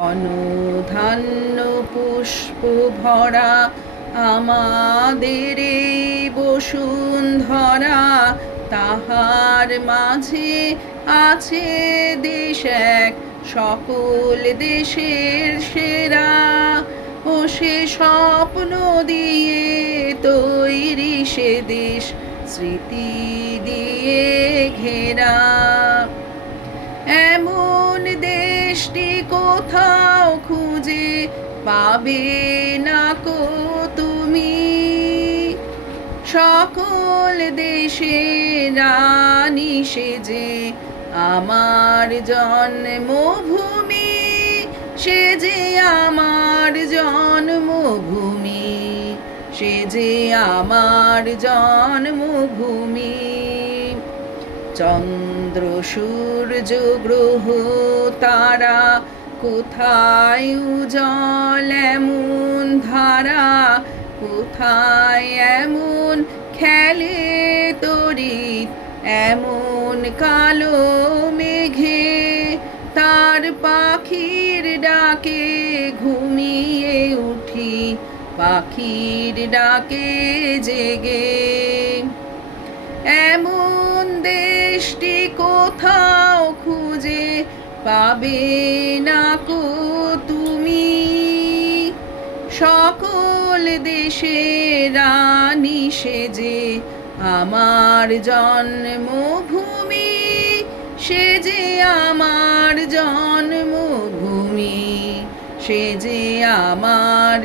অনুধান্য পুষ্প ভরা আমাদের এই বসুন্ধরা, তাহার মাঝে আছে দেশ এক সকল দেশের সেরা। ও সে স্বপ্ন দিয়ে তৈরি সে দেশ স্মৃতি দিয়ে ঘেরা। এমন দেশটি কোথাও খুঁজে পাবে না কো তুমি, সকল দেশের রানী সেজে আমার জন্মভূমি, সে যে আমার জন্মভূমি, সে যে আমার জন্মভূমি। চন্দ্র সূর্য গ্রহ তারা কোথায় উজ্জ্বল এমন ধারা, কোথায় এমন খেলে তড়িৎ এমন কালো মেঘে, তার পাখির ডাকে ঘুমিয়ে উঠি পাখির ডাকে জেগে। এমন দেশটি কোথাও খুঁজে পাবে না কো তুমি, সকল দেশের রানী সেজে আমার জন্মভূমি, সে যে আমার জন্মভূমি, সে যে আমার